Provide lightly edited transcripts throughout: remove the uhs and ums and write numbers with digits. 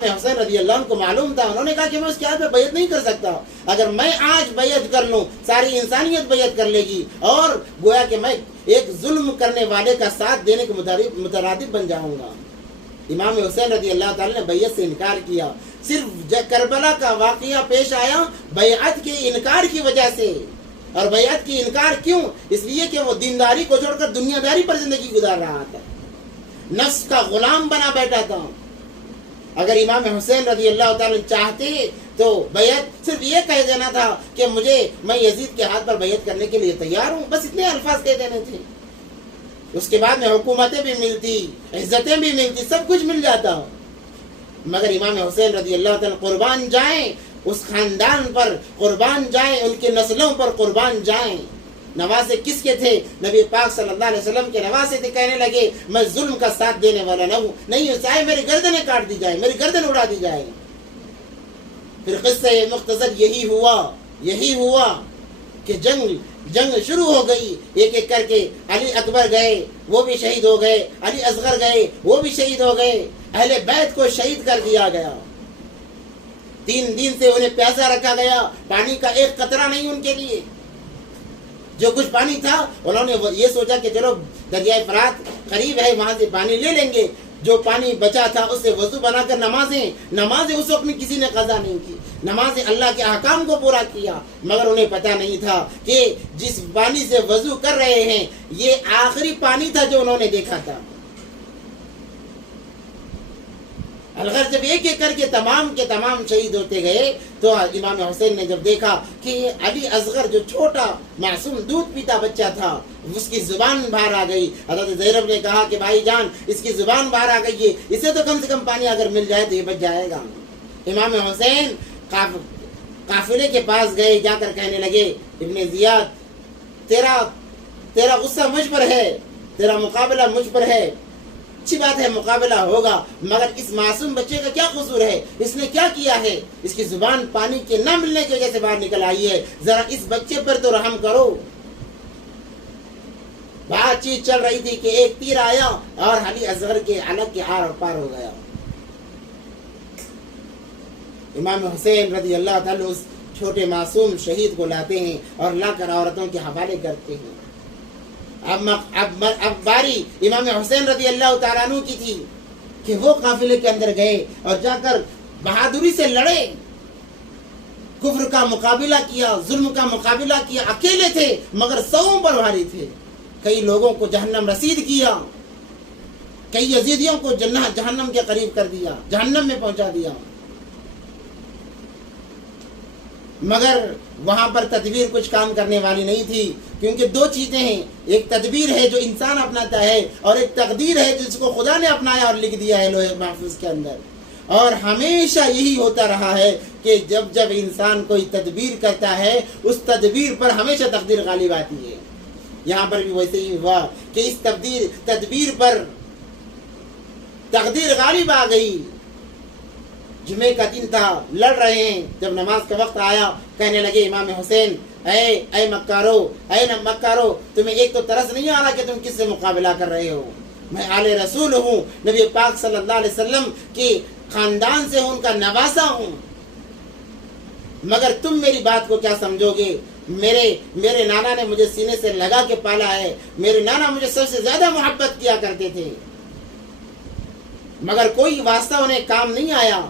حسین رضی اللہ عنہ کو معلوم تھا، انہوں نے کہا کہ میں اس کے ہاتھ پہ بیعت نہیں کر سکتا، اگر میں آج بیعت کر لوں ساری انسانیت بیعت کر لے گی اور گویا کہ میں ایک ظلم کرنے والے کا ساتھ دینے کے مترادف بن جاؤں گا۔ امام حسین رضی اللہ تعالی نے بیعت سے انکار کیا، صرف کربلا کا واقعہ پیش آیا بیعت کے انکار کی وجہ سے۔ اور بیعت کی انکار کیوں؟ اس لیے کہ وہ دینداری کو چھوڑ کر دنیا داری پر زندگی گزار رہا تھا، نفس کا غلام بنا بیٹھا تھا۔ اگر امام حسین رضی اللہ تعالیٰ چاہتے تو بیعت صرف یہ کہہ دینا تھا کہ میں یزید کے ہاتھ پر بیعت کرنے کے لیے تیار ہوں، بس اتنے الفاظ کہہ دینے تھے۔ اس کے بعد میں حکومتیں بھی ملتی، عزتیں بھی ملتی، سب کچھ مل جاتا۔ مگر امام حسین رضی اللہ تعالیٰ قربان جائیں اس خاندان پر، قربان جائیں ان کے نسلوں پر، قربان جائیں۔ نواسے کس کے تھے؟ نبی پاک صلی اللہ علیہ وسلم کے نواسے تھے۔ کہنے لگے میں ظلم کا ساتھ دینے والا نہ ہوں، نہیں چاہے میری گردنیں کاٹ دی جائے، میری گردن اڑا دی جائے۔ پھر قصہ مختصر یہی ہوا کہ جنگ شروع ہو گئی، ایک ایک کر کے علی اکبر گئے، وہ بھی شہید ہو گئے، علی اصغر گئے، وہ بھی شہید ہو گئے، اہل بیت کو شہید کر دیا گیا۔ 3 دن سے انہیں پیاسا رکھا گیا، پانی کا ایک قطرہ نہیں ان کے لیے۔ جو کچھ پانی تھا انہوں نے یہ سوچا کہ چلو دریائے فرات قریب ہے، وہاں سے پانی لے لیں گے۔ جو پانی بچا تھا اس سے وضو بنا کر نمازیں اس وقت میں کسی نے قضا نہیں کی، نمازیں اللہ کے احکام کو پورا کیا۔ مگر انہیں پتہ نہیں تھا کہ جس پانی سے وضو کر رہے ہیں یہ آخری پانی تھا جو انہوں نے دیکھا تھا۔ الغرض جب ایک ایک کر کے تمام کے تمام شہید ہوتے گئے تو امام حسین نے جب دیکھا کہ علی اصغر جو چھوٹا معصوم دودھ پیتا بچہ تھا اس کی زبان باہر آ گئی، حضرت زینب نے کہا کہ بھائی جان اس کی زبان باہر آ گئی ہے، اسے تو کم سے کم پانی اگر مل جائے تو یہ بچ جائے گا۔ امام حسین قافلے کے پاس گئے، جا کر کہنے لگے ابن زیاد تیرا غصہ مجھ پر ہے، تیرا مقابلہ مجھ پر ہے، اچھی بات ہے مقابلہ ہوگا، مگر اس معصوم بچے کا کیا قصور ہے؟ اس نے کیا کیا ہے؟ اس کی زبان پانی کے نہ ملنے کی وجہ سے باہر نکل آئی ہے، ذرا اس بچے پر تو رحم کرو۔ بات چیت چل رہی تھی کہ ایک تیر آیا اور علی اصغر کے علق کے آر پار ہو گیا۔ امام حسین رضی اللہ تعالیٰ اس چھوٹے معصوم شہید کو لاتے ہیں اور لا کر عورتوں کے حوالے کرتے ہیں۔ اب باری امام حسین رضی اللہ تعالیٰ عنہ کی تھی کہ وہ قافلے کے اندر گئے اور جا کر بہادری سے لڑے، کفر کا مقابلہ کیا، ظلم کا مقابلہ کیا، اکیلے تھے مگر سووں پر بھاری تھے۔ کئی لوگوں کو جہنم رسید کیا، کئی یزیدیوں کو جہنم کے قریب کر دیا، جہنم میں پہنچا دیا۔ مگر وہاں پر تدبیر کچھ کام کرنے والی نہیں تھی، کیونکہ 2 چیزیں ہیں، ایک تدبیر ہے جو انسان اپناتا ہے اور ایک تقدیر ہے جس کو خدا نے اپنایا اور لکھ دیا ہے لوح محفوظ کے اندر۔ اور ہمیشہ یہی ہوتا رہا ہے کہ جب انسان کوئی تدبیر کرتا ہے اس تدبیر پر ہمیشہ تقدیر غالب آتی ہے۔ یہاں پر بھی ویسے ہی ہوا کہ اس تدبیر پر تقدیر غالب آ گئی۔ جمعے کا دن تھا، لڑ رہے ہیں، جب نماز کا وقت آیا کہنے لگے امام حسین اے مکارو تمہیں ایک تو ترس نہیں آ رہا کہ تم کس سے مقابلہ کر رہے ہو؟ میں آل رسول ہوں، نبی پاک صلی اللہ علیہ وسلم کی خاندان سے ہوں، ان کا نواسا ہوں، مگر تم میری بات کو کیا سمجھو گے؟ میرے نانا نے مجھے سینے سے لگا کے پالا ہے، میرے نانا مجھے سب سے زیادہ محبت کیا کرتے تھے، مگر کوئی واسطہ انہیں کام نہیں آیا۔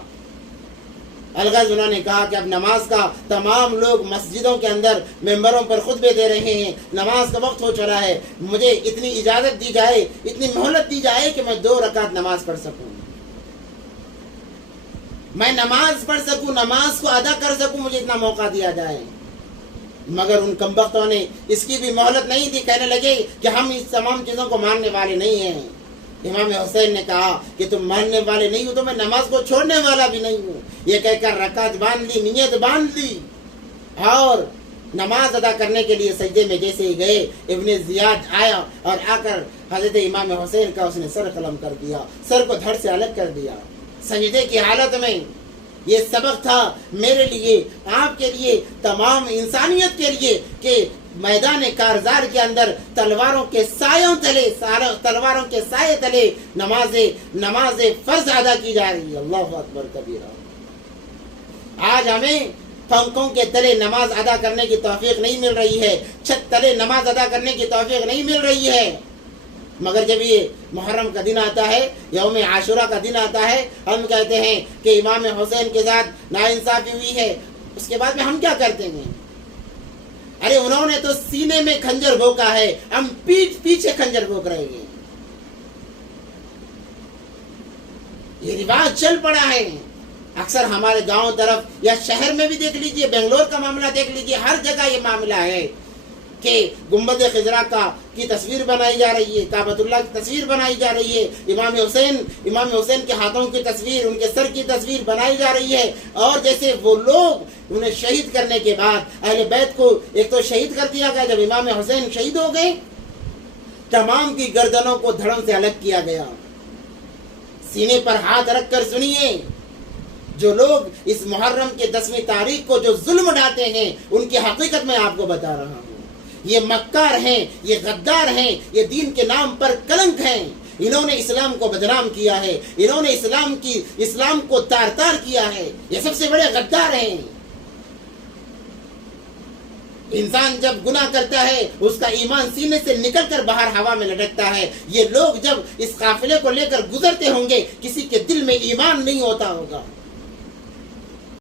الغرض انہوں نے کہا کہ اب نماز کا تمام لوگ مسجدوں کے اندر ممبروں پر خطبے دے رہے ہیں، نماز کا وقت ہو چلا ہے، مجھے اتنی اجازت دی جائے، اتنی مہلت دی جائے کہ میں 2 رکعت نماز پڑھ سکوں، میں نماز پڑھ سکوں، نماز کو ادا کر سکوں، مجھے اتنا موقع دیا جائے۔ مگر ان کمبختوں نے اس کی بھی مہلت نہیں دی، کہنے لگے کہ ہم اس تمام چیزوں کو ماننے والے نہیں ہیں۔ امام حسین نے کہا کہ تم ماننے والے نہیں ہو تو میں نماز کو چھوڑنے والا بھی نہیں ہوں۔ یہ کہہ کر رکعت باندھ لی، نیت باندھ لی اور نماز ادا کرنے کے لیے سجدے میں جیسے ہی گئے، ابن زیاد آیا اور آ کر حضرت امام حسین کا اس نے سر قلم کر دیا، سر کو دھڑ سے الگ کر دیا سجدے کی حالت میں۔ یہ سبق تھا میرے لیے، آپ کے لیے، تمام انسانیت کے لیے کہ میدان کارزار کے اندر تلواروں کے سائے تلے نماز فرض ادا کی جا رہی ہے. اللہ اکبر کبیرہ. آج ہمیں پنکھوں کے تلے نماز ادا کرنے کی توفیق نہیں مل رہی ہے, چھت تلے نماز ادا کرنے کی توفیق نہیں مل رہی ہے. مگر جب یہ محرم کا دن آتا ہے, یوم عاشورہ کا دن آتا ہے, ہم کہتے ہیں کہ امام حسین کے ساتھ ناانصافی ہوئی ہے. اس کے بعد میں ہم کیا کرتے ہیں؟ ارے انہوں نے تو سینے میں خنجر بھوکا ہے, ہم پیچھے خنجر بھوک رہے ہیں. یہ رواج چل پڑا ہے. اکثر ہمارے گاؤں طرف یا شہر میں بھی دیکھ لیجئے, بنگلور کا معاملہ دیکھ لیجئے, ہر جگہ یہ معاملہ ہے کہ گنبد خضرا کی تصویر بنائی جا رہی ہے, کعبۃ اللہ کی تصویر بنائی جا رہی ہے, امام حسین کے ہاتھوں کی تصویر, ان کے سر کی تصویر بنائی جا رہی ہے. اور جیسے وہ لوگ انہیں شہید کرنے کے بعد اہل بیت کو ایک تو شہید کر دیا گیا, جب امام حسین شہید ہو گئے تمام کی گردنوں کو دھڑوں سے الگ کیا گیا. سینے پر ہاتھ رکھ کر سنیے, جو لوگ اس محرم کے 10ویں تاریخ کو جو ظلم ڈھاتے ہیں ان کی حقیقت میں آپ کو بتا رہا ہوں. یہ مکار ہیں, یہ غدار ہیں, یہ دین کے نام پر کلنک ہیں. انہوں نے اسلام کو بدنام کیا ہے, انہوں نے اسلام کو تار تار کیا ہے. یہ سب سے بڑے غدار ہیں. انسان جب گناہ کرتا ہے اس کا ایمان سینے سے نکل کر باہر ہوا میں لٹکتا ہے. یہ لوگ جب اس قافلے کو لے کر گزرتے ہوں گے کسی کے دل میں ایمان نہیں ہوتا ہوگا.